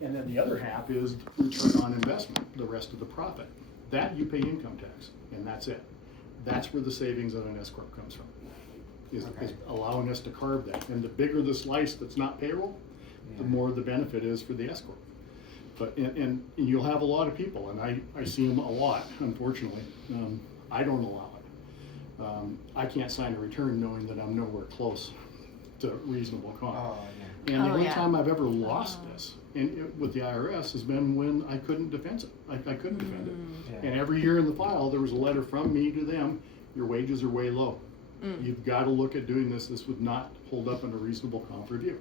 And then the other half is return on investment, the rest of the profit. That you pay income tax, and that's it. That's where the savings on an S-corp comes from, is allowing us to carve that. And the bigger the slice that's not payroll, the more the benefit is for the S-corp. But, and you'll have a lot of people, and I see them a lot, unfortunately. I don't allow it. I can't sign a return knowing that I'm nowhere close to reasonable cost. Oh, yeah. And the only time I've ever lost this with the IRS has been when I couldn't defend it. I couldn't defend it. Yeah. And every year in the file, there was a letter from me to them, your wages are way low. You've got to look at doing this. This would not hold up in a reasonable comp review.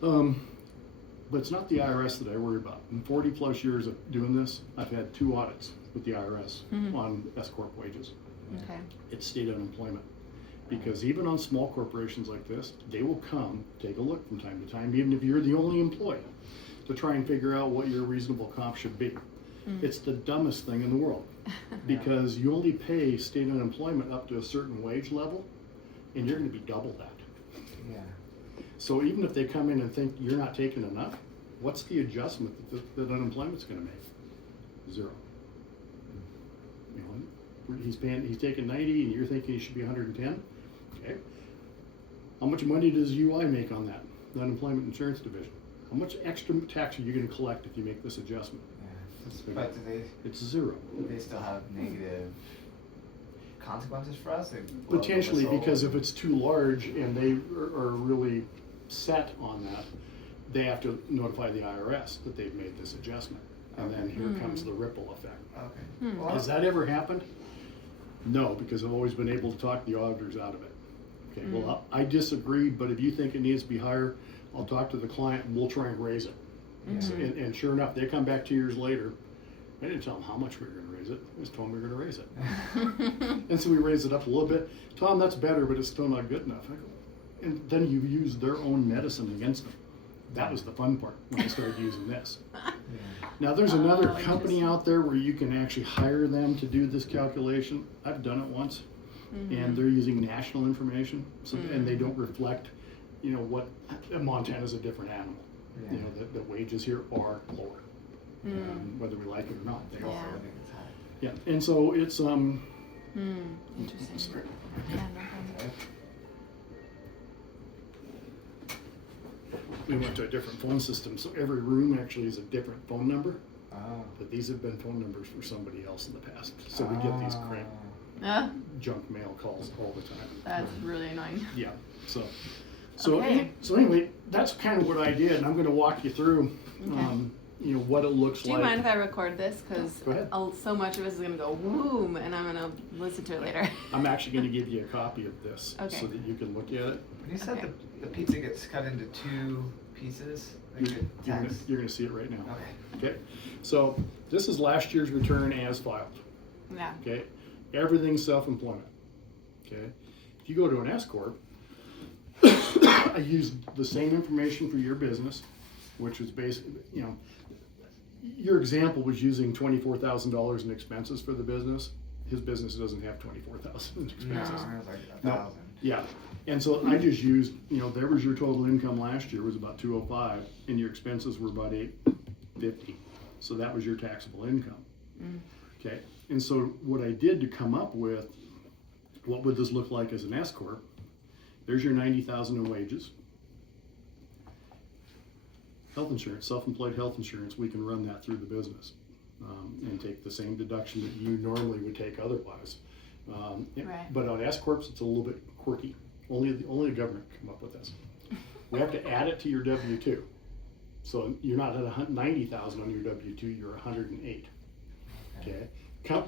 But it's not the IRS that I worry about. In 40 plus years of doing this, I've had 2 audits with the IRS on S-corp wages. Okay. It's state unemployment. Because even on small corporations like this, they will come take a look from time to time, even if you're the only employee, to try and figure out what your reasonable comp should be. It's the dumbest thing in the world, because you only pay state unemployment up to a certain wage level, and you're going to be double that. Yeah. So even if they come in and think you're not taking enough, what's the adjustment that unemployment's going to make? 0. You know, he's taking 90, and you're thinking he should be 110. Okay. How much money does UI make on that? The unemployment insurance division. How much extra tax are you going to collect if you make this adjustment? Yeah. But it's 0. Do they still have negative consequences for us? Potentially, because if it's too large and they are really set on that, they have to notify the IRS that they've made this adjustment. And then here comes the ripple effect. Okay. Well, Has that ever happened? No, because I've always been able to talk the auditors out of it. Okay, well, I disagree, but if you think it needs to be higher, I'll talk to the client and we'll try and raise it. And sure enough, they come back 2 years later. I didn't tell them how much we were going to raise it. I just told them we were going to raise it. And so we raised it up a little bit. Tom, that's better, but it's still not good enough. I go, and then you use their own medicine against them. That was the fun part when I started using this. Now there's another company out there where you can actually hire them to do this calculation. I've done it once, and they're using national information, so and they don't reflect, you know, what Montana's a different animal. You know, the wages here are lower, whether we like it or not. They are. Yeah, and so it's Interesting. sorry. Yeah, no problem. We went to a different phone system, so every room actually is a different phone number. Oh. But these have been phone numbers for somebody else in the past. So we get these crank junk mail calls all the time. That's really annoying. Yeah. So Okay. so anyway, that's kind of what I did, and I'm going to walk you through, you know, what it looks Do like. you mind if I record this? Because Go ahead. so much of this is going to go boom, and I'm going to listen to it later. I'm actually going to give you a copy of this so that you can look at it. When you said the pizza gets cut into 2 pieces, You're going to see it right now. Okay. Okay. So this is last year's return as filed. Yeah. Okay. Everything's self-employment. Okay. If you go to an S-corp, I used the same information for your business, which was basically, you know, your example was using $24,000 in expenses for the business. His business doesn't have $24,000 in expenses. No, it was like 1,000. Yeah. And so I just used, you know, there was your total income last year was about 205, and your expenses were about 850. So that was your taxable income. Okay. And so what I did to come up with what would this look like as an S-corp, there's your 90,000 in wages. Health insurance, self-employed health insurance, we can run that through the business and take the same deduction that you normally would take otherwise. But on S-corps, it's a little bit quirky. Only the government can come up with this. We have to add it to your W-2. So you're not at 90,000 on your W-2, you're 108. Okay.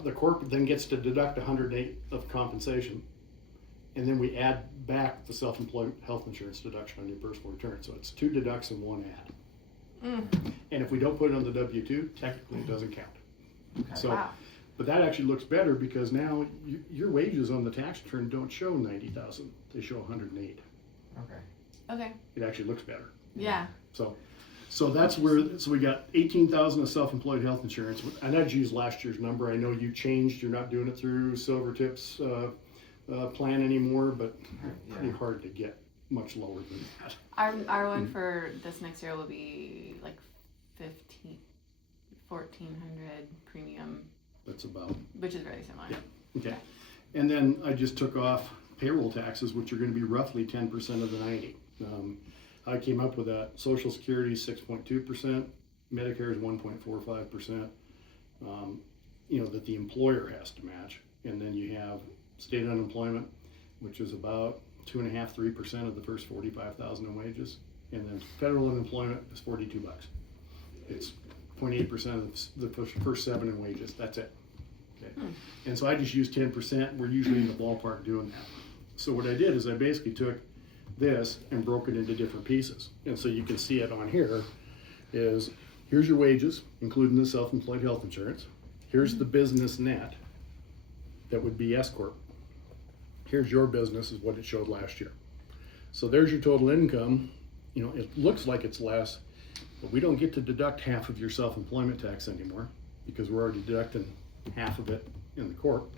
The corporate then gets to deduct 108 of compensation, and then we add back the self-employed health insurance deduction on your personal return. So it's 2 deducts and 1 add. And if we don't put it on the W-2, technically it doesn't count. Okay. So, but that actually looks better because now your wages on the tax return don't show 90,000; they show 108. Okay. It actually looks better. Yeah. So that's where. So we got 18,000 of self-employed health insurance, and I'd use last year's number. I know you changed; you're not doing it through Silvertip's plan anymore, but pretty hard to get much lower than that. Our one for this next year will be like 1,400 premium, That's about, which is very similar. yeah, okay. And then I just took off payroll taxes, which are gonna be roughly 10% of the 90. I came up with that. Social Security 6.2%, Medicare is 1.45%. That the employer has to match, and then you have state unemployment, which is about 2.5–3% of the first 45,000 in wages, and then federal unemployment is $42. It's 0.8% of the first 7 in wages. That's it. Okay, and so I just use 10%. We're usually in the ballpark doing that. So what I did is I basically took this and broke it into different pieces, and so you can see it on here. Here's your wages, including the self-employed health insurance. Here's the business net, that would be S-corp. Here's your business is what it showed last year. So there's your total income. It looks like it's less, but we don't get to deduct half of your self-employment tax anymore because we're already deducting half of it in the corp,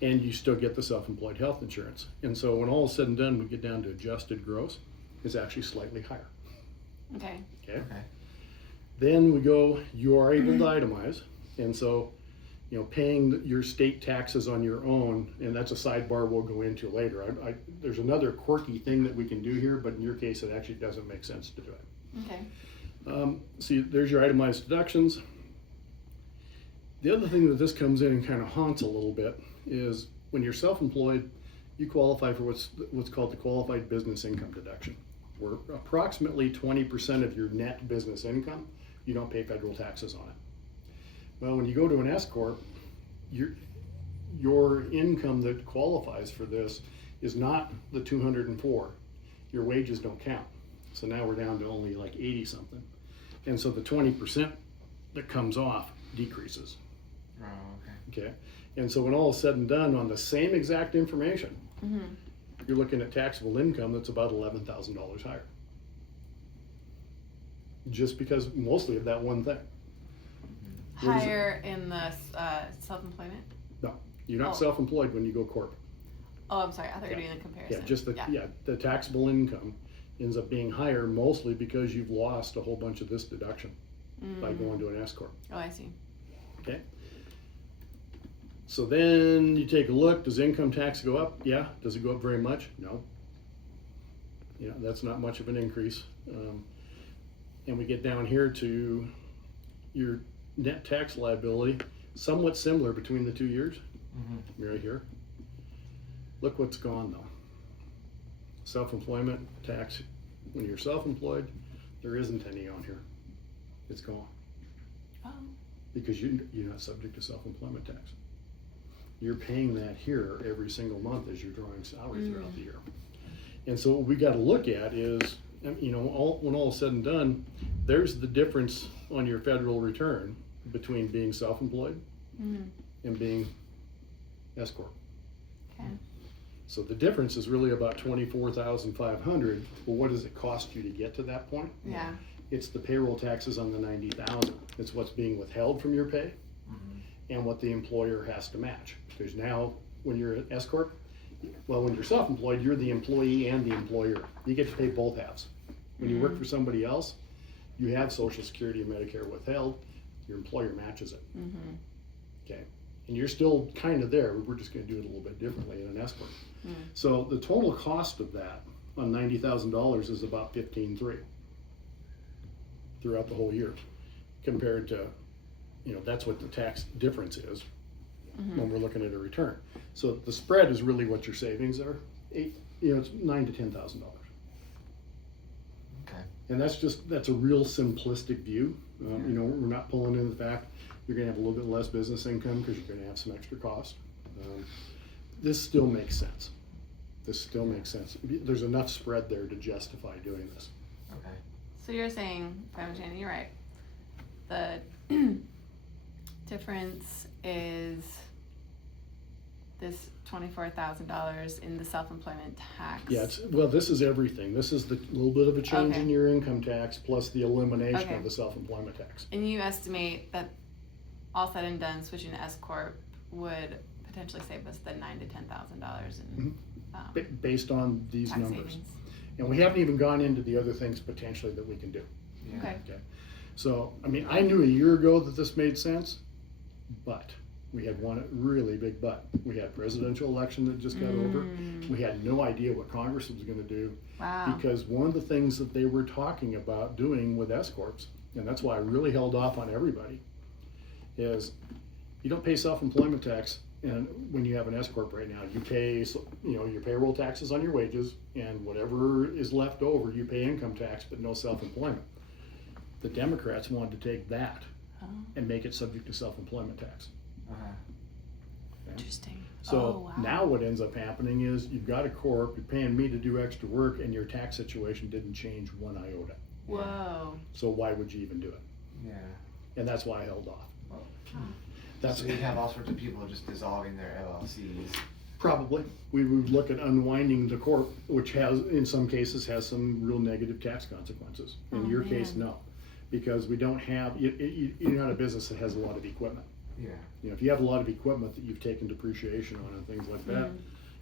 and you still get the self-employed health insurance. And so when all is said and done, we get down to adjusted gross, it's actually slightly higher. Okay. Okay. Then we go, you are able to Mm-hmm. itemize, and so paying your state taxes on your own, and that's a sidebar we'll go into later. There's another quirky thing that we can do here, but in your case, it actually doesn't make sense to do it. Okay. See, there's your itemized deductions. The other thing that this comes in and kind of haunts a little bit is when you're self-employed, you qualify for what's called the qualified business income deduction, where approximately 20% of your net business income, you don't pay federal taxes on it. Well, when you go to an S-corp, your income that qualifies for this is not the 204. Your wages don't count. So now we're down to only like 80 something. And so the 20% that comes off decreases. Oh, okay. Okay. And so when all is said and done on the same exact information, you're looking at taxable income that's about $11,000 higher. Just because mostly of that one thing. What is it? Higher in the self-employment? No, you're not Oh. self-employed when you go corp. Oh, I'm sorry. I thought you were Yeah. doing the comparison. Yeah, just the taxable income ends up being higher mostly because you've lost a whole bunch of this deduction by going to an S-corp. Oh, I see. Okay. So then you take a look, does income tax go up? Yeah. Does it go up very much? No. That's not much of an increase. And we get down here to your net tax liability, somewhat similar between the 2 years, right here. Look what's gone though. Self-employment tax, when you're self-employed, there isn't any on here. It's gone. Oh. Because you're not subject to self-employment tax. You're paying that here every single month as you're drawing salary throughout the year. And so what we got to look at is, when all is said and done, there's the difference on your federal return between being self-employed and being S-corp. Okay. So the difference is really about $24,500. Well, what does it cost you to get to that point? Yeah. It's the payroll taxes on the $90,000. It's what's being withheld from your pay and what the employer has to match. Because now, when you're an S-corp, when you're self-employed, you're the employee and the employer. You get to pay both halves. When you work for somebody else, you have Social Security and Medicare withheld. Your employer matches it. Okay, and you're still kind of there. We're just going to do it a little bit differently in an S-corp. So the total cost of that on $90,000 is about $15,300 throughout the whole year, compared to, that's what the tax difference is when we're looking at a return. So the spread is really what your savings are. It's $9,000 to $10,000. Okay. And that's a real simplistic view. We're not pulling in the fact you're going to have a little bit less business income because you're going to have some extra cost. This still makes sense. There's enough spread there to justify doing this. Okay. So you're saying, if I'm understanding you right, the difference is this $24,000 in the self-employment tax. Yeah, this is everything. This is the little bit of a change in your income tax plus the elimination of the self-employment tax. And you estimate that all said and done, switching to S-corp would potentially save us the $9,000 to $10,000 in Based on these tax numbers. savings. And we haven't even gone into the other things potentially that we can do. Yeah. Okay. Okay. So, I mean, I knew a year ago that this made sense, but we had one really big but. We had presidential election that just got over. We had no idea what Congress was gonna do. Wow. Because one of the things that they were talking about doing with S-corps, and that's why I really held off on everybody, is you don't pay self-employment tax, and when you have an S-corp right now, you pay, your payroll taxes on your wages, and whatever is left over, you pay income tax, but no self-employment. The Democrats wanted to take that Oh, and make it subject to self-employment tax. Uh-huh. interesting. So Oh, wow. now what ends up happening is you've got a corp, you're paying me to do extra work, and your tax situation didn't change one iota. Whoa. So why would you even do it? Yeah. And that's why I held off. Well, That's so you have all sorts of people just dissolving their LLCs. probably, we would look at unwinding the corp, which has, in some cases, has some real negative tax consequences. In Oh, your case, man. no, because we don't have, you're not a business that has a lot of equipment. Yeah. If you have a lot of equipment that you've taken depreciation on and things like that,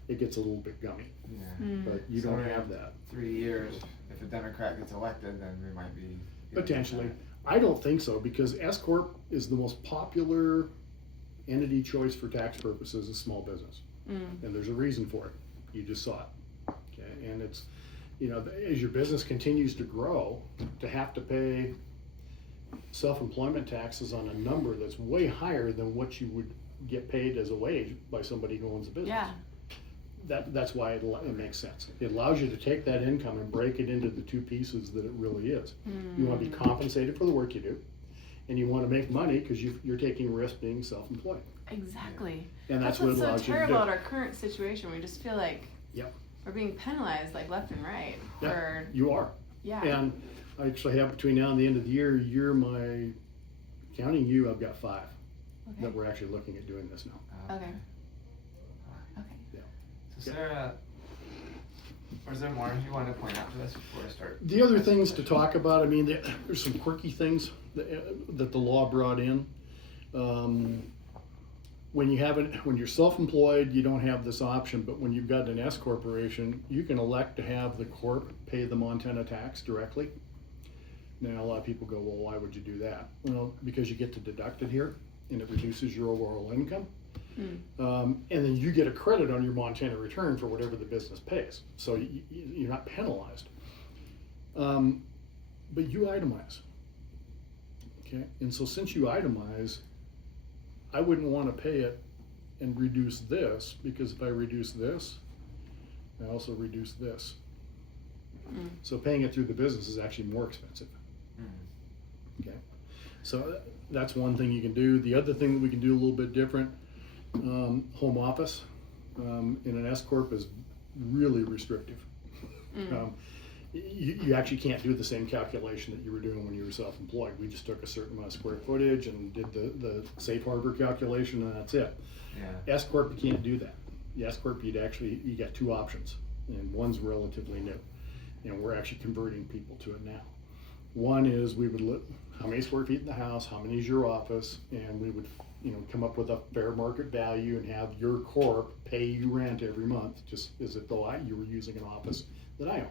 it gets a little bit gummy, Yeah. but you So don't in have that. 3 years, if a Democrat gets elected, then we might be. Potentially. I don't think so, because S-corp is the most popular entity choice for tax purposes in small business. And there's a reason for it. You just saw it. Okay, and it's, as your business continues to grow, to have to pay self-employment taxes on a number that's way higher than what you would get paid as a wage by somebody who owns a business. Yeah. That's why it makes sense. It allows you to take that income and break it into the two pieces that it really is. You want to be compensated for the work you do, and you want to make money because you're taking risk being self-employed. Exactly. And that's what it what's allows so you to terrible do. about our current situation. We just feel like Yep. we're being penalized like left and right Yeah, for you are. yeah. And I actually have, between now and the end of the year, counting you, I've got 5 that Okay. we're actually looking at doing this now. Okay. Okay. So Sarah, or is there more you want to point out to us before I start? The other things to talk about, I mean, there's some quirky things that the law brought in. When you're self-employed, you don't have this option, but when you've got an S corporation, you can elect to have the corp pay the Montana tax directly. Now, a lot of people go, well, why would you do that? Well, because you get to deduct it here, and it reduces your overall income. And then you get a credit on your Montana return for whatever the business pays. So you're not penalized. But you itemize. Okay? And so since you itemize, I wouldn't want to pay it and reduce this, because if I reduce this, I also reduce this. So paying it through the business is actually more expensive. Okay? So that's one thing you can do. The other thing that we can do a little bit different, home office in an S-corp is really restrictive. You actually can't do the same calculation that you were doing when you were self-employed. We just took a certain amount of square footage and did the safe harbor calculation, and that's it. Yeah. S-corp, you can't do that. The S-corp, you got 2 options, and one's relatively new. We're actually converting people to it now. One is we would look how many square feet in the house, how many is your office, and we would come up with a fair market value and have your corp pay you rent every month, just as if though you were using an office that I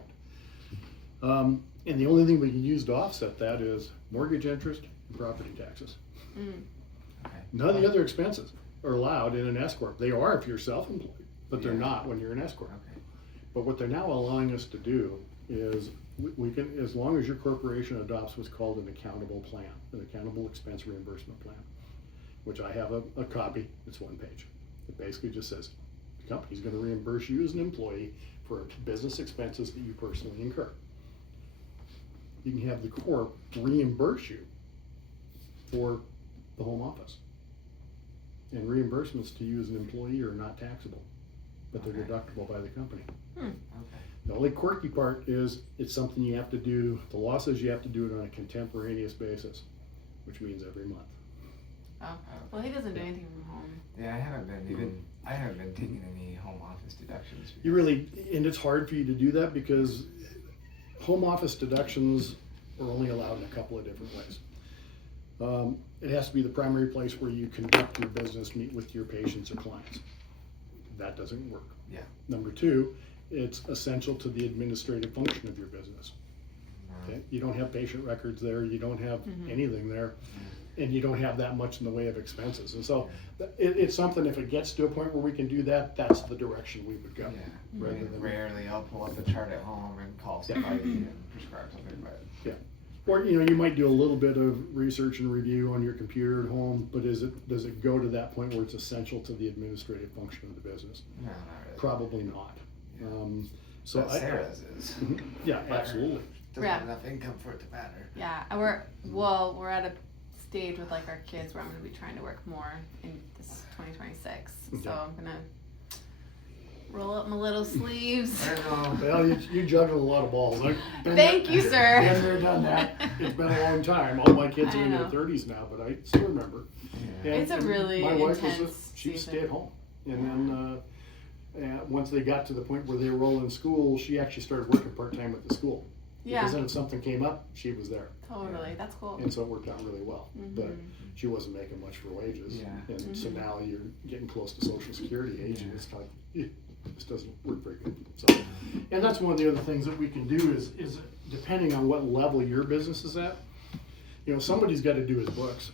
owned. And the only thing we can use to offset that is mortgage interest and property taxes. Okay. None of the other expenses are allowed in an S-corp. They are if you're self-employed, but they're Yeah. not when you're an S-corp. Okay. But what they're now allowing us to do is we can, as long as your corporation adopts what's called an accountable plan, an accountable expense reimbursement plan, which I have a copy. It's 1 page. It basically just says the company's going to reimburse you as an employee for business expenses that you personally incur. You can have the corp reimburse you for the home office. And reimbursements to you as an employee are not taxable, but they're Okay. deductible by the company. Okay. The only quirky part is it's something you have to do, the law says you have to do it on a contemporaneous basis, which means every month. Oh. Well, he doesn't do anything from home. Yeah, I haven't been taking any home office deductions. You really, and it's hard for you to do that because home office deductions are only allowed in a couple of different ways. It has to be the primary place where you conduct your business, meet with your patients or clients. That doesn't work. Yeah. Number 2, it's essential to the administrative function of your business. Okay, you don't have patient records there, you don't have anything there, and you don't have that much in the way of expenses. And so it's something, if it gets to a point where we can do that, that's the direction we would go. Yeah. Rather I mean, than, rarely I'll pull up the chart at home and call somebody and prescribe something, but. yeah. Or, you know, you might do a little bit of research and review on your computer at home, but does it go to that point where it's essential to the administrative function of the business? No, not really. Probably not. Yeah. So But Sarah's is. yeah, absolutely. Doesn't have enough income for it to matter. Yeah, and we're at a stage with like our kids where I'm gonna be trying to work more in this 2026. So I'm gonna roll up my little sleeves. I don't know. Well, you juggle a lot of balls. Thank you, sir. Been there, done that. It's been a long time. All my kids are I in their know. 30s now, but I still remember. Yeah. It's a really my wife intense she season. stayed home, and then once they got to the point where they were all in school, she actually started working part-time at the school. Yeah, Because then if something came up, she was there, totally. That's cool. and so it worked out really well. But Mhm. she wasn't making much for wages, Yeah. and so now you're getting close to Social Security age, and Yeah. it's like, this doesn't work very good. So, and that's one of the other things that we can do is depending on what level your business is at, you know, somebody's got to do his books.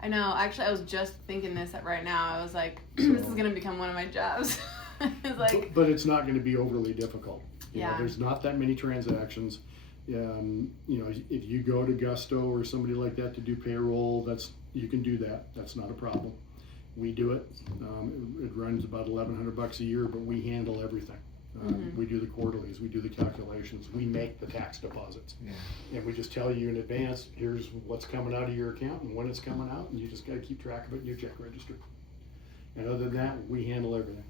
I know. Actually, I was just thinking this right now. I was like, this is gonna become one of my jobs. It's like, But it's not going to be overly difficult. You know, Yeah. there's not that many transactions. You know, if you go to Gusto or somebody like that to do payroll, you can do that. That's not a problem. We do it. It runs about $1,100 a year, but we handle everything. We do the quarterlies, we do the calculations, we make the tax deposits. Yeah. And we just tell you in advance, here's what's coming out of your account and when it's coming out, and you just got to keep track of it in your check register. And other than that, we handle everything.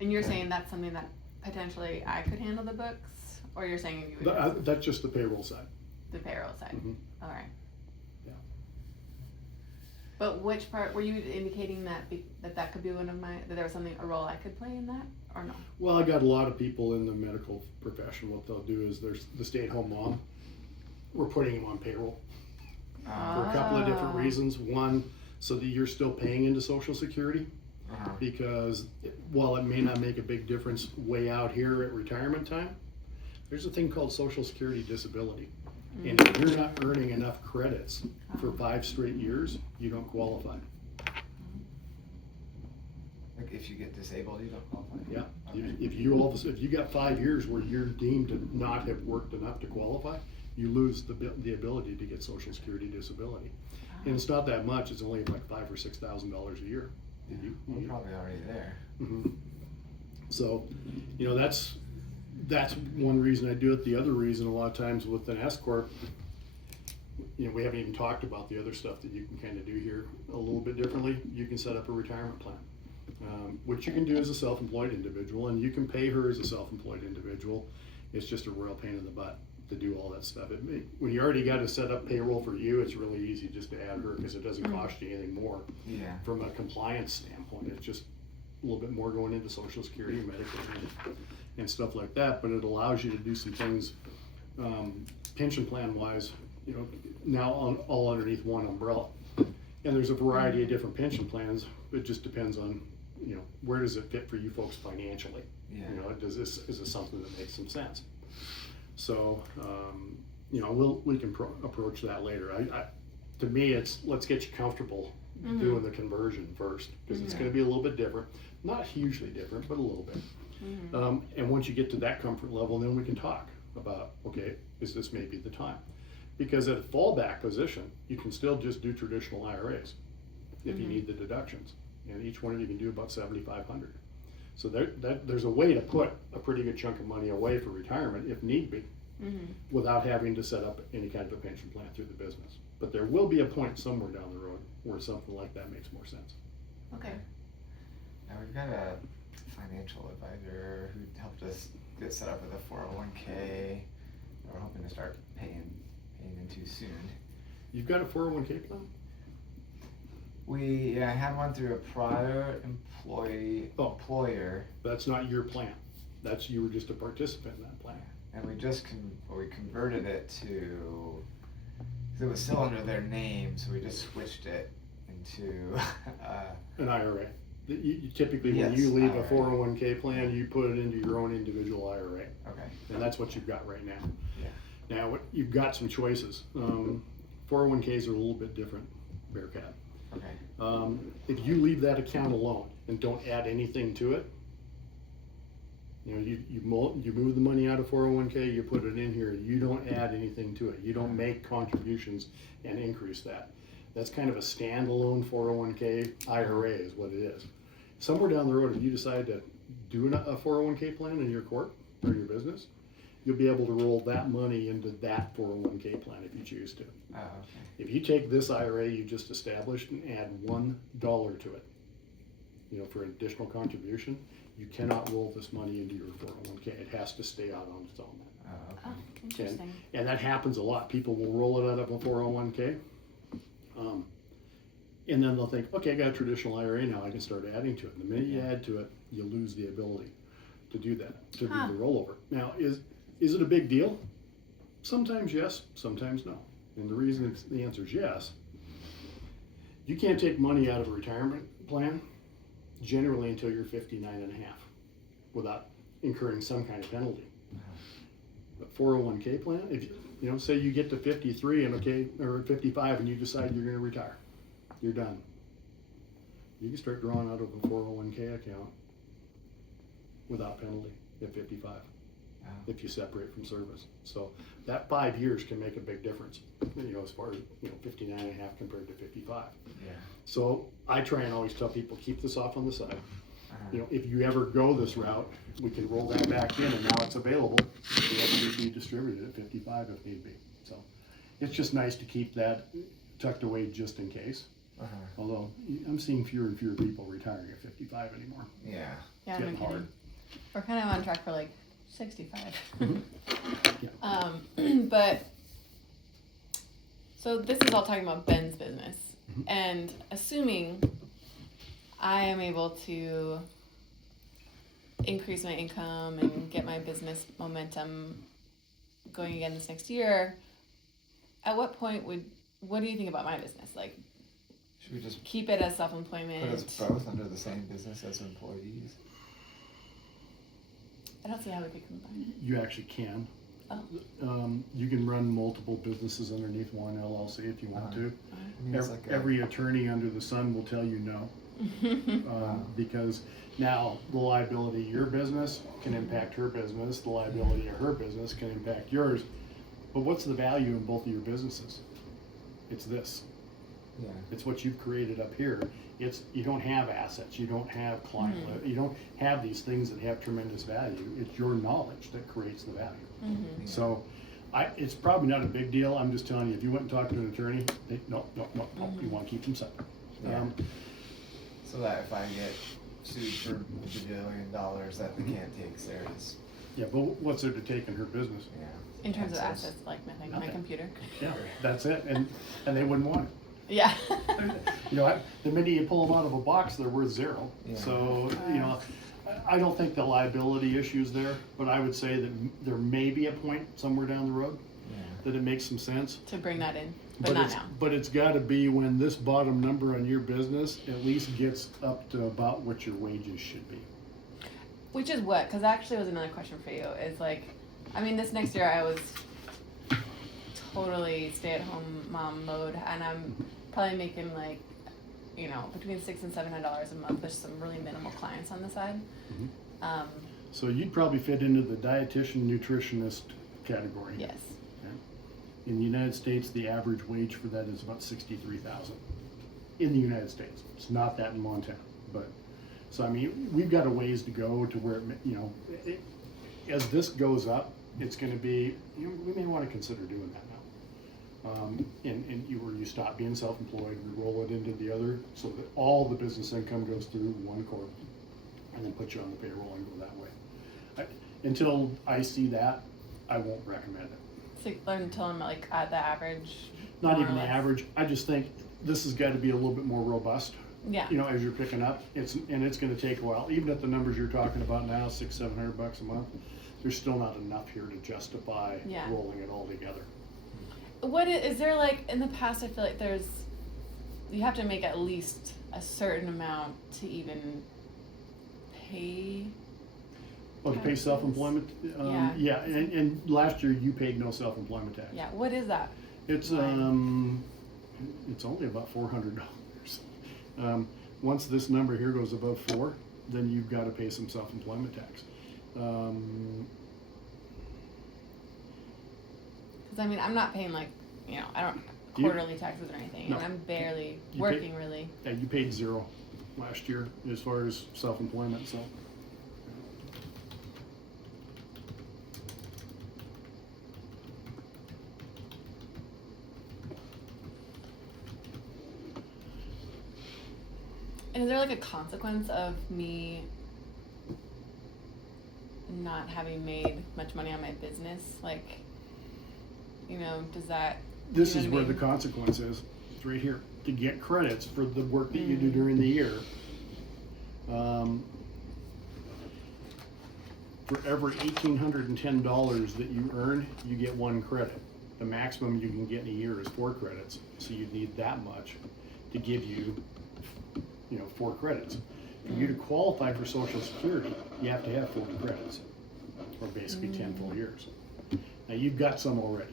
and you're saying that's something that potentially I could handle the books, or you're saying you would just That's just the payroll side. the payroll side? Mhm. All right. Yeah. But which part were you indicating that that could be that there was a role I could play in that, or no? Well, I got a lot of people in the medical profession. What they'll do is there's the stay-at-home mom. We're putting them on payroll for a couple of different Oh. reasons. One, so that you're still paying into Social Security, because while it may not make a big difference way out here at retirement time, there's a thing called Social Security disability. And if you're not earning enough credits for 5 straight years, you don't qualify. Like if you get disabled, you don't qualify. Yeah, Okay. if you got 5 years where you're deemed to not have worked enough to qualify, you lose the ability to get Social Security disability. And it's not that much, it's only like $5,000 or $6,000 a year. Yeah, we're probably already there. Mhm. So, you know, that's one reason I do it. The other reason, a lot of times with an S-corp, you know, we haven't even talked about the other stuff that you can kind of do here a little bit differently. You can set up a retirement plan, which you can do as a self-employed individual, and you can pay her as a self-employed individual. It's just a real pain in the butt to do all that stuff. When you already got to set up payroll for you, it's really easy just to add her because it doesn't cost you anything more. Yeah. From a compliance standpoint, it's just a little bit more going into Social Security and Medicare and stuff like that, but it allows you to do some things, pension plan wise, you know, now all underneath one umbrella. And there's a variety of different pension plans. It just depends on, you know, where does it fit for you folks financially? Yeah. You know, is this something that makes some sense? So, you know, we can approach that later. To me, it's let's get you comfortable doing the conversion first, because it's going to be a little bit different, not hugely different, but a little bit. And once you get to that comfort level, then we can talk about, okay, is this maybe the time? Because at a fallback position, you can still just do traditional IRAs if you need the deductions, and each one of you can do about $7,500. So there's a way to put a pretty good chunk of money away for retirement if need be, without having to set up any kind of a pension plan through the business. But there will be a point somewhere down the road where something like that makes more sense. Okay. Now we've got a financial advisor who helped us get set up with a 401k. We're hoping to start paying into soon. You've got a 401k plan? We had one through a prior employer, That's not your plan. You were just a participant in that plan. and we just we converted it to, because it was still under their name, so we just switched it into An IRA. Typically, when Yes, you leave a IRA. 401k plan, you put it into your own individual IRA. Okay. And that's what you've got right now. Yeah. Now, you've got some choices. 401ks are a little bit different, Bearcat. Okay. If you leave that account alone and don't add anything to it, you move the money out of 401k, you put it in here, you don't add anything to it. You don't make contributions and increase that. That's kind of a standalone 401k IRA is what it is. Somewhere down the road, if you decide to do a 401k plan in your corp or your business, you'll be able to roll that money into that 401k plan if you choose to. Oh, okay. If you take this IRA you just established and add $1 to it, for an additional contribution, you cannot roll this money into your 401k. It has to stay out on its own. Oh, okay. Oh, interesting. And that happens a lot. People will roll it out of a 401k. And then they'll think, okay, I got a traditional IRA now, I can start adding to it. And the minute you add to it, you lose the ability to do that, to do the rollover. Now, is it a big deal? Sometimes yes, sometimes no. And the reason the answer is yes, you can't take money out of a retirement plan generally until you're 59 and a half without incurring some kind of penalty. But 401k plan, if say you get to 53 or 55 and you decide you're going to retire, you're done. You can start drawing out of a 401k account without penalty at 55 if you separate from service. So that 5 years can make a big difference, as far as 59 and a half compared to 55. Yeah. So I try and always tell people, keep this off on the side. If you ever go this route, we can roll that back in, and now it's available to be distributed at 55 if need be. So it's just nice to keep that tucked away just in case. Although I'm seeing fewer and fewer people retiring at 55 anymore. Yeah. Yeah, It's no getting hard. kidding. We're kind of on track for 65. Yeah. But so this is all talking about Ben's business, and assuming I am able to increase my income and get my business momentum going again this next year, at what point what do you think about my business? Should we just Keep it as self-employment? put us both under the same business as employees? I don't see how we could combine it. You actually can. Oh. You can run multiple businesses underneath one LLC if you want to. I mean, it's like Every attorney under the sun will tell you no. Because now the liability of your business can impact her business, the liability of her business can impact yours. But what's the value in both of your businesses? It's this. Yeah. It's what you've created up here. You don't have assets, you don't have client, you don't have these things that have tremendous value. It's your knowledge that creates the value. Mm-hmm. So it's probably not a big deal. I'm just telling you, if you went and talked to an attorney, no, you want to keep them separate. Yeah. So that if I get sued for $1 billion that the can takes there is. Yeah, but what's there to take in her business? Yeah. In terms of Access. assets, nothing. My Nothing. computer. Yeah, that's it, and they wouldn't want it. Yeah. The minute you pull them out of a box, they're worth zero. Yeah. So, I don't think the liability issue's there, but I would say that there may be a point somewhere down the road that it makes some sense. To bring that in, but not now. But it's gotta be when this bottom number on your business at least gets up to about what your wages should be. Which is what? Because actually was another question for you. Is this next year I was totally stay-at-home mom mode, and I'm probably making between $600 and $700 a month. There's some really minimal clients on the side. Mm-hmm. So you'd probably fit into the dietitian nutritionist category. Yes. Okay. In the United States, the average wage for that is about $63,000 in the United States. It's not that in Montana, but so we've got a ways to go to where as this goes up, it's going to be we may want to consider doing that now. Where you stop being self-employed, we roll it into the other, so that all the business income goes through one corp, and then put you on the payroll and go that way. Until I see that, I won't recommend it. So until I'm at the average. Not more even or the less. average. I just think this has got to be a little bit more robust. Yeah. As you're picking up, it's going to take a while. Even at the numbers you're talking about now, $600-700 a month, there's still not enough here to justify rolling it all together. What is there in the past? I feel like you have to make at least a certain amount to even pay. Oh, to pay Taxes. self-employment? Yeah. Yeah, and last year you paid no self-employment tax. Yeah, what is that? It's, it's only about $400. Once this number here goes above 4, then you've gotta pay some self-employment tax. Because I mean, I'm not paying like, I don't Do you- quarterly taxes or anything, No. and I'm barely You working really. Yeah, you paid 0 last year as far as self-employment, so. And is there like a consequence of me not having made much money on my business? Like, does that? This you know is what I where the mean? consequence is. It's right here. To get credits for the work that you do during the year. For every $1,810 that you earn, you get 1 credit. The maximum you can get in a year is 4 credits. So you need that much to give you, 4 credits. For you to qualify for Social Security, you have to have 40 credits, or basically 10 full years. Now you've got some already,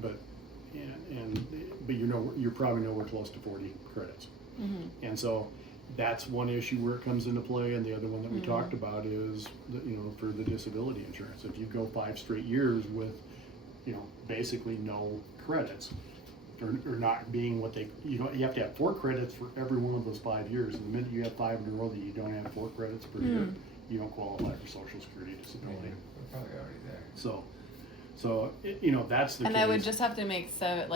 but you're probably nowhere close to 40 credits. And so that's one issue where it comes into play, and the other one that we talked about is, for the disability insurance. If you go 5 straight years with, basically no credits, or not being what you have to have 4 credits for every one of those 5 years. And the minute you have 5 in a row that you don't have 4 credits per year, you don't qualify for Social Security disability. We're probably already there. So that's the And case. I would just have to make Yeah.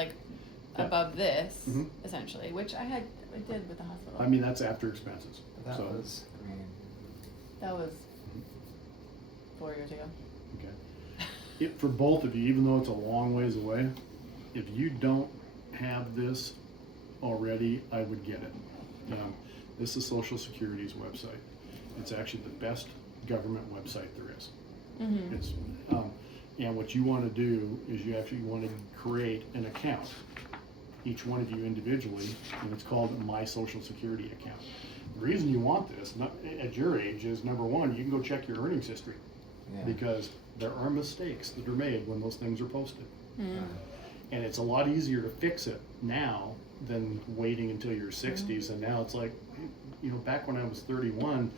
above this, Mhm. essentially, which I did with the hospital. I mean, that's after expenses. But that So, was, That was 4 years ago. okay. For both of you, even though it's a long ways away, if you don't have this already, I would get it. This is Social Security's website. It's actually the best government website there is. It's, and what you want to do is you actually want to create an account, each one of you individually, and it's called My Social Security Account. The reason you want this, at your age, is number one, you can go check your earnings history, because there are mistakes that are made when those things are posted. And it's a lot easier to fix it now than waiting until your 60s. And now it's like, back when I was 31,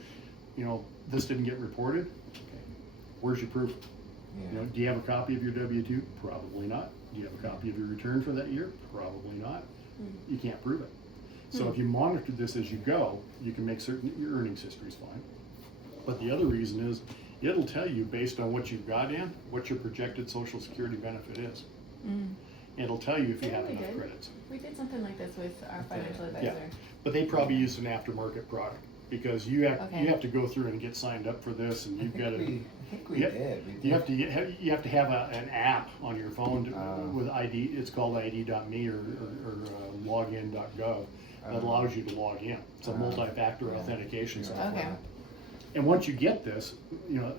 this didn't get reported. Okay. Where's your proof? Do you have a copy of your W-2? Probably not. Do you have a copy of your return for that year? Probably not. You can't prove it. So if you monitor this as you go, you can make certain that your earnings history is fine. But the other reason is, it'll tell you based on what you've got in, what your projected Social Security benefit is. It'll tell you if you have enough credits. We did something like this with our financial advisor. But they probably use an aftermarket product, because you have to go through and get signed up for this, and you've got to. I think we did. You have to have an app on your phone with ID. It's called ID.me or login.gov that allows you to log in. It's a multi-factor authentication software. Okay. And once you get this,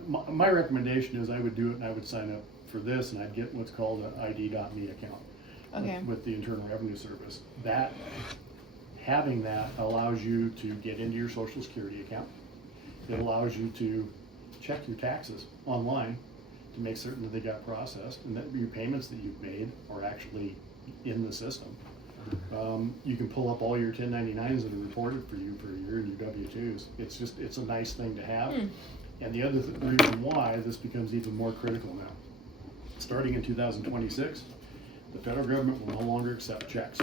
my recommendation is I would do it, and I would sign up for this, and I'd get what's called an ID.me account with the Internal Revenue Service. Having that allows you to get into your Social Security account. It allows you to check your taxes online to make certain that they got processed and that your payments that you've made are actually in the system. You can pull up all your 1099s that are reported for you for a year and your W-2s. It's a nice thing to have. And the other reason why this becomes even more critical now, starting in 2026, the federal government will no longer accept checks.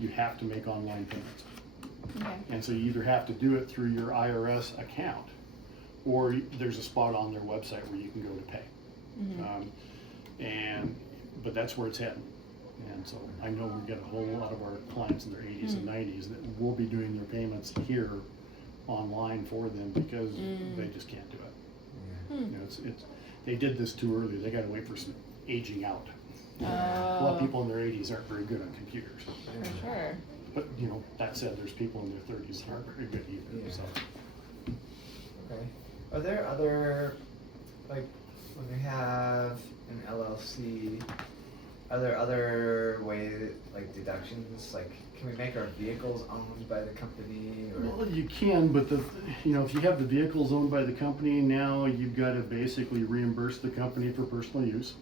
You have to make online payments. And so you either have to do it through your IRS account, or there's a spot on their website where you can go to pay. But that's where it's heading. And so I know we've got a whole lot of our clients in their 80s and 90s that will be doing their payments here online for them, because they just can't do it. They did this too early. They got to wait for some aging out. A lot of people in their 80s aren't very good on computers. For sure. But that said, there's people in their 30s that aren't very good either. So. Okay. Are there other, like, when they have an LLC, Are there other ways, like deductions, like can we make our vehicles owned by the company or? Well, you can, but if you have the vehicles owned by the company, now you've got to basically reimburse the company for personal use.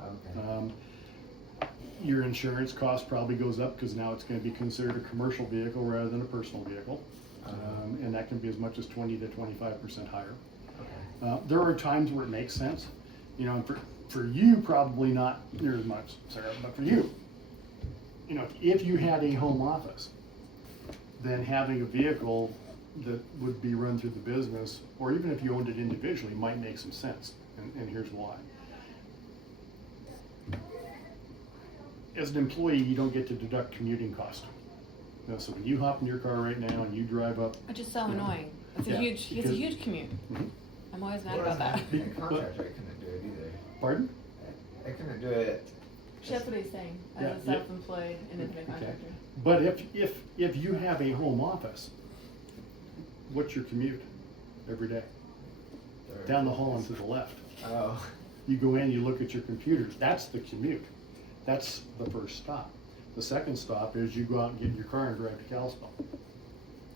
Okay. Your insurance cost probably goes up because now it's going to be considered a commercial vehicle rather than a personal vehicle. And that can be as much as 20 to 25% higher. Okay. There are times where it makes sense, and for you, probably not near as much, Sarah, but for you, if you had a home office, then having a vehicle that would be run through the business, or even if you owned it individually, might make some sense, and here's why. As an employee, you don't get to deduct commuting cost. So when you hop in your car right now and you drive up. Which is so annoying. It's a Yeah, huge, it's a because- huge commute. Mhm. I'm always mad Well, about that. as a contractor, I couldn't do it either. Pardon? I couldn't do it. That's what he's saying, as Yeah, a yeah. self-employed independent Okay. contractor. But if you have a home office, what's your commute every day? Down the hall and to the left. Oh. You go in, you look at your computers, that's the commute. That's the first stop. The second stop is you go out and get in your car and drive to Kalispell,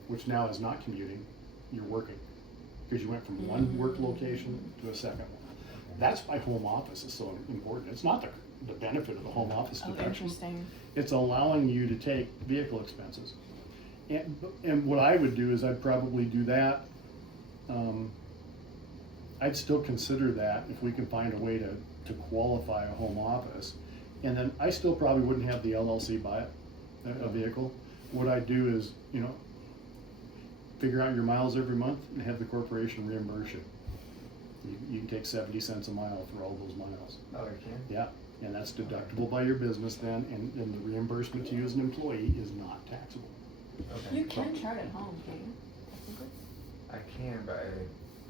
which now is not commuting, you're working. Because you went from one work location to a second one. That's why home office is so important. It's not the benefit of the home office Oh, deduction. interesting. It's allowing you to take vehicle expenses. And what I would do is I'd probably do that. I'd still consider that if we can find a way to qualify a home office. And then I still probably wouldn't have the LLC buy it, a vehicle. What I'd do is, figure out your miles every month and have the corporation reimburse you. You can take 70 cents a mile for all those miles. Oh, you can? Yeah, and that's deductible by your business then, and the reimbursement to you as an employee is not taxable. Okay. You can chart at home, can't you? Technically? I can, but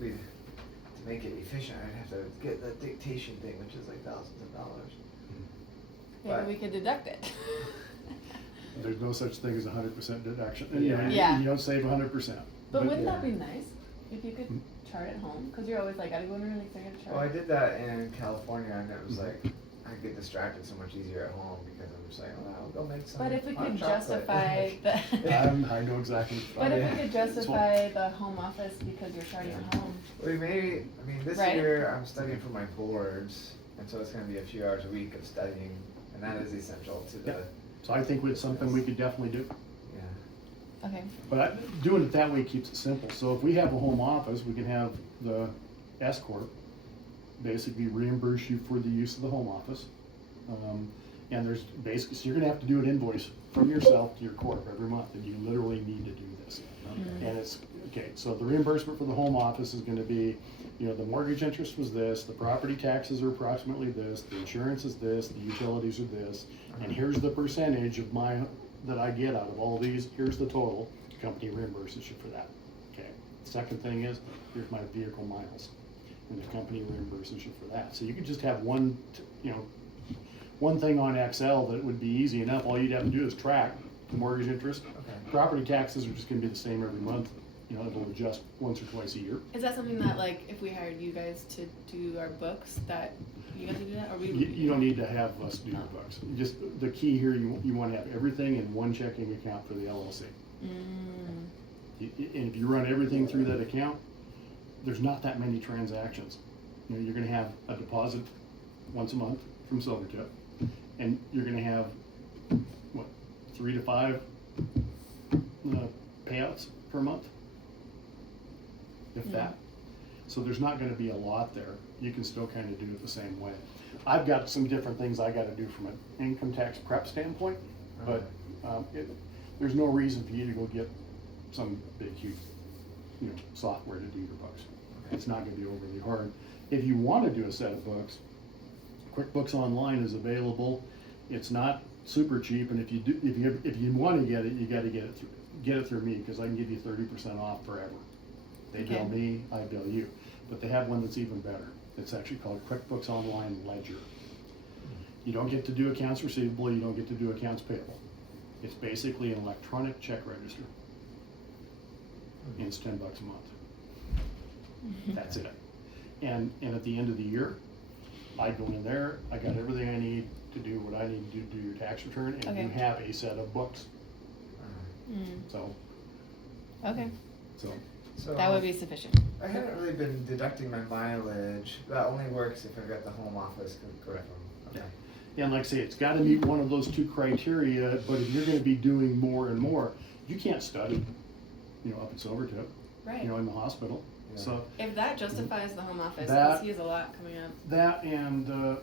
to make it efficient, I'd have to get the dictation thing, which is like thousands of dollars. Maybe But- we could deduct it. There's no such thing as 100% deduction. Yeah. Yeah. You don't save 100%. But wouldn't yeah. that be nice if you could chart at home? Because you're always like, gotta go in early, so I gotta chart. Well, I did that in California, and it was like I get distracted so much easier at home because I'm just like, oh, I'll go make some. But if we hot could chocolate. justify the. I know exactly what But you're if we could justify the home office because you're charting at home. We maybe, this Right. year I'm studying for my boards, and so it's going to be a few hours a week of studying, and that is essential to the. Yeah. So I think it's something we could definitely do. Yeah. Okay. But doing it that way keeps it simple. So if we have a home office, we can have the S-corp basically reimburse you for the use of the home office. And there's basically, so you're gonna have to do an invoice from yourself to your corp every month, and you literally need to do this. Okay. And it's, okay, so the reimbursement for the home office is gonna be, the mortgage interest was this, the property taxes are approximately this, the insurance is this, the utilities are this, and here's the percentage of that I get out of all these, here's the total, the company reimburses you for that. Okay, second thing is, here's my vehicle miles, and the company reimburses you for that. So you could just have one thing on Excel that would be easy enough, all you'd have to do is track the mortgage interest. Okay. Property taxes are just gonna be the same every month, it'll adjust once or twice a year. Is that something that, like, if we hired you guys to do our books, that you guys would do that, or we would? You don't need to have us do your books. Just, the key here, you wanna have everything in one checking account for the LLC. Mm. And if you run everything through that account, there's not that many transactions. You're gonna have a deposit once a month from Silvertip, and you're gonna have, 3 to 5 payouts per month, if that. So there's not gonna be a lot there. You can still kinda do it the same way. I've got some different things I gotta do from an income tax prep standpoint, but there's no reason for you to go get some big, huge, software to do your books. It's not gonna be overly hard. If you wanna do a set of books, QuickBooks Online is available. It's not super cheap, and if you wanna get it, you gotta get it through me, because I can give you 30% off forever. They bill Okay. me, I bill you. But they have one that's even better. It's actually called QuickBooks Online Ledger. You don't get to do accounts receivable, you don't get to do accounts payable. It's basically an electronic check register. And it's $10 a month. That's it. And at the end of the year, I go in there, I got everything I need to do do your tax return, and Okay. you have a set of books. So, Okay, So that would be sufficient. I haven't really been deducting my mileage. That only works if I've got the home office correct. Okay. and like I say, it's gotta meet one of those two criteria, but if you're gonna be doing more and more, you can't study, up at Silvertip, Right. in the hospital. Yeah. So If that justifies the home office, That- because he has a lot coming up. that and,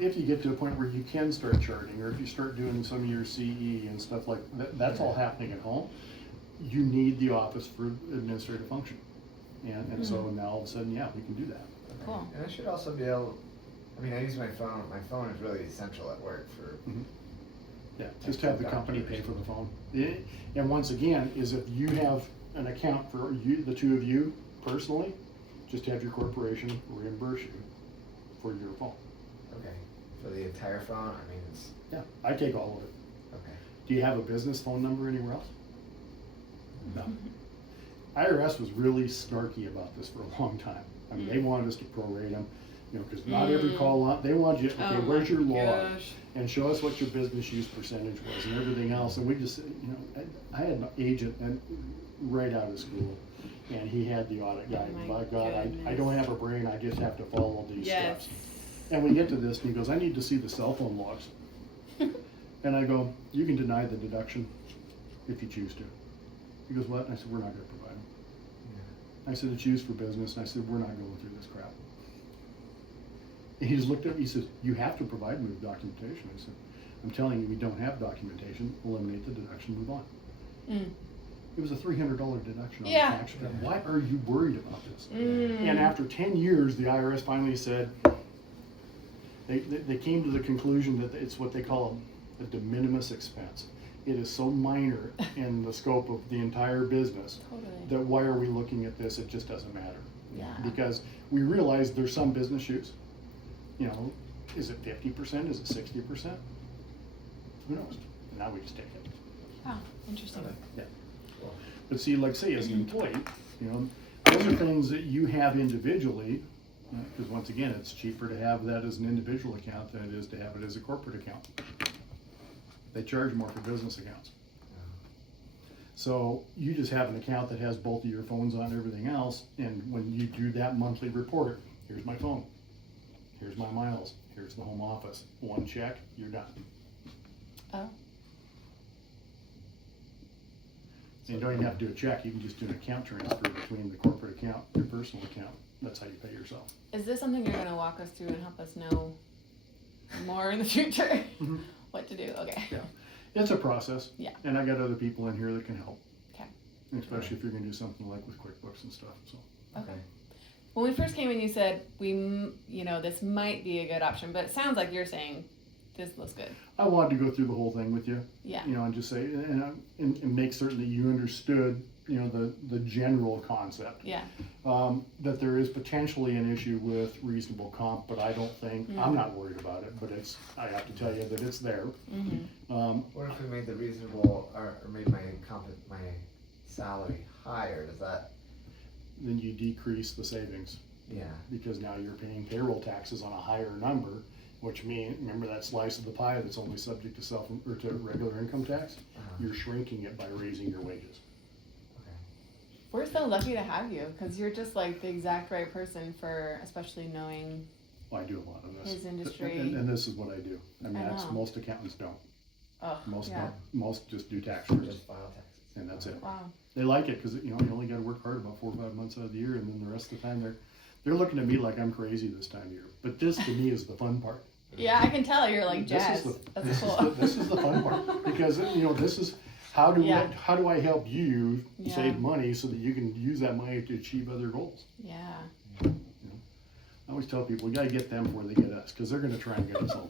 if you get to a point where you can start charting, or if you start doing some of your CE and stuff like that, that's all happening at home. You need the office for administrative function. And so now all of a sudden, yeah, we can do that. Okay. Cool. And I should also be able. I mean, I use my phone. My phone is really essential at work for. Yeah, just have the company pay for the phone. And once again, is if you have an account for you, the two of you personally, just have your corporation reimburse you for your phone. Okay. For the entire phone. I mean, it's Yeah, I take all of it. okay. Do you have a business phone number anywhere else? No. IRS was really snarky about this for a long time. I mean, they wanted us to prorate them, because not every call out, they want you, okay, Oh where's my your log? gosh. And show us what your business use percentage was and everything else. And we just, I had an agent right out of school, and he had the audit guy. Oh my By God, I goodness. don't have a brain, I just have to follow these Yes. steps. And we get to this, and he goes, I need to see the cell phone logs. And I go, you can deny the deduction if you choose to. He goes, what? And I said, we're not gonna provide them. Yeah. I said, it's used for business, and I said, we're not going through this crap. And he just looked at me, he says, you have to provide me with documentation. I said, I'm telling you, we don't have documentation, eliminate the deduction, move on. It was a $300 deduction on Yeah. the tax return. Why are you worried about this? Mm. And after 10 years, the IRS finally said, they came to the conclusion that it's what they call a de minimis expense. It is so minor in the scope of the entire business Totally. that why are we looking at this? It just doesn't matter. Yeah. Because we realize there's some business use. Is it 50%? Is it 60%? Who knows? Now we just take it. Wow, interesting. Yeah. Cool. But see, like say as an employee, those are things that you have individually, because once again, it's cheaper to have that as an individual account than it is to have it as a corporate account. They charge more for business accounts. So you just have an account that has both of your phones on and everything else, and when you do that monthly report, here's my phone, here's my miles, here's the home office, one check, you're done. Oh. And you don't even have to do a check, you can just do an account transfer between the corporate account, your personal account, that's how you pay yourself. Is this something you're gonna walk us through and help us know more in the future? What to do? Okay. Yeah, it's a process. Yeah. And I got other people in here that can help. Okay. Especially if you're gonna do something like with QuickBooks and stuff, so. Okay. When we first came in, you said this might be a good option, but it sounds like you're saying this looks good. I wanted to go through the whole thing with you. Yeah. And just say, and make certain that you understood, the general concept. Yeah. That there is potentially an issue with reasonable comp, but I don't think, I'm not worried about it, but I have to tell you that it's there. What if we made the reasonable or made my salary higher? Does that? Then you decrease the savings, Yeah. because now you're paying payroll taxes on a higher number, which means, remember that slice of the pie that's only subject to to regular income tax? You're shrinking it by raising your wages. Okay. We're so lucky to have you because you're just like the exact right person for, especially knowing. Well, I do a lot of this. His industry. And this is what I do. I mean, I that's, know. most accountants don't. Oh, Most yeah. don't. Most just do tax returns, Just file taxes. and that's it. Wow. They like it because you only got to work hard about 4 or 5 months out of the year, and then the rest of the time they're looking at me like I'm crazy this time of year. But this to me is the fun part. Yeah, I can tell you're like jazz. That's cool. This is the fun part, because this is how do I help you save money so that you can use that money to achieve other goals. Yeah. I always tell people we got to get them before they get us, because they're going to try and get us all.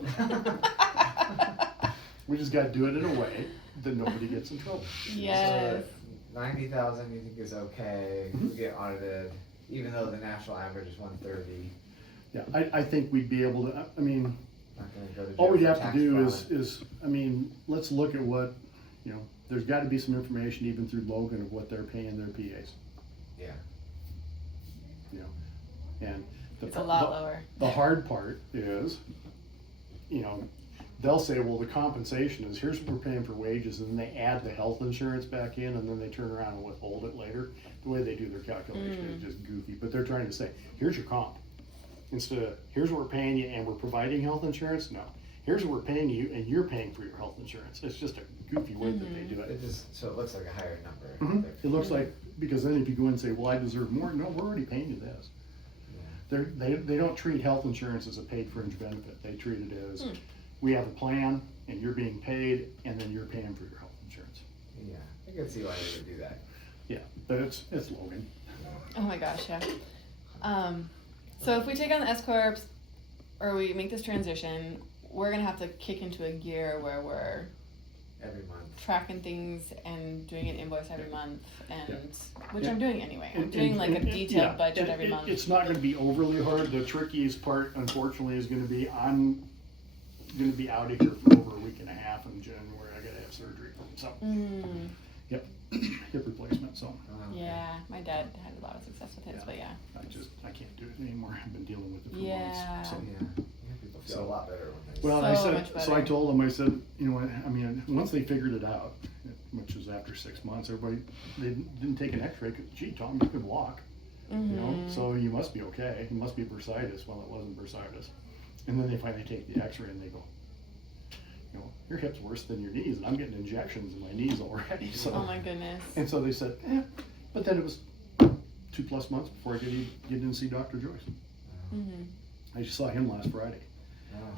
We just got to do it in a way that nobody gets in trouble. Yes. So 90,000 you think is okay? We get audited, even though the national average is 130. Yeah, I think we'd be able to. I mean, Not gonna go to all jail we'd for have to tax do fraud. let's look at what, there's got to be some information even through Logan of what they're paying their PAs. Yeah. It's a lot lower. The hard part is, they'll say, well, the compensation is, here's what we're paying for wages, and then they add the health insurance back in, and then they turn around and withhold it later. The way they do their calculation is just goofy, but they're trying to say, here's your comp. Instead of, here's what we're paying you and we're providing health insurance, no. Here's what we're paying you and you're paying for your health insurance. It's just a goofy way that they do it. It just, so it looks like a higher number. Mhm. It looks like, because then if you go in and say, well, I deserve more, no, we're already paying you this. They don't treat health insurance as a paid fringe benefit. They treat it as, we have a plan and you're being paid and then you're paying for your health insurance. Yeah, I can see why they would do that. Yeah, but it's Logan. Oh my gosh, yeah. So if we take on the S-corps, or we make this transition, we're gonna have to kick into a gear where we're Every month. tracking things and doing an invoice every month, and which Yeah. I'm doing anyway. I'm And- doing like a and- detailed yeah, budget and every month. It's not gonna be overly hard. The trickiest part, unfortunately, is gonna be, I'm gonna be out of here for over a week and a half in January. I gotta have surgery, so, yep, hip replacement, so. Yeah, my dad had a lot of success with his, Yeah. but yeah. I can't do it anymore. I've been dealing with it for Yeah. months, so. Yeah, people feel a lot better when they. Well, So much so I better. told them, I said, you know what, I mean, once they figured it out, which was after 6 months, everybody, they didn't take an x-ray, 'cause, gee, Tom, you can walk, you know, so you must be okay, it must be bursitis. Well, it wasn't bursitis. And then they finally take the x-ray and they go, you know, your hip's worse than your knees, and I'm getting injections in my knees already, so. Oh my goodness. And so they said, but then it was 2+ months before I could even get in and see Dr. Joyce. I just saw him last Friday.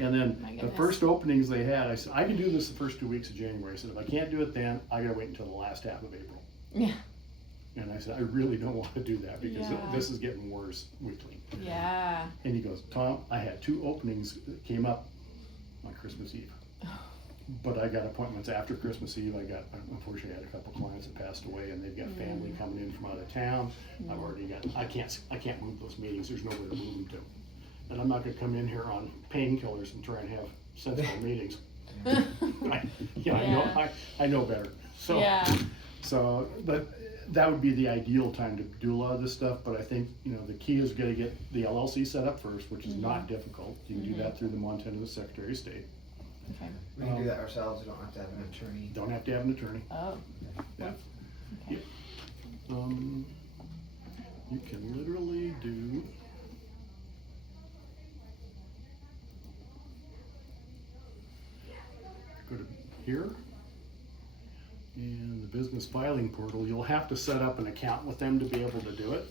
And then My the goodness. first openings they had, I said, I can do this the first 2 weeks of January. I said, if I can't do it then, I gotta wait until the last half of April. Yeah. And I said, I really don't wanna do that because Yeah. this is getting worse weekly. Yeah. And he goes, Tom, I had 2 openings that came up on Christmas Eve. But I got appointments after Christmas Eve. Unfortunately, I had a couple clients that passed away and they've got family coming in from out of town. I've already got, I can't move those meetings. There's nowhere to move them to. And I'm not gonna come in here on painkillers and try and have sensible meetings. I know better. So, Yeah. but that would be the ideal time to do a lot of this stuff, but I think, you know, the key is gonna get the LLC set up first, which is not difficult. You can do that through the Montana Secretary of State. Okay. We can do that ourselves, we don't have to have an attorney. Don't have to have an attorney. Oh. Yeah. Okay. You can literally do. Go to here. And the business filing portal, you'll have to set up an account with them to be able to do it.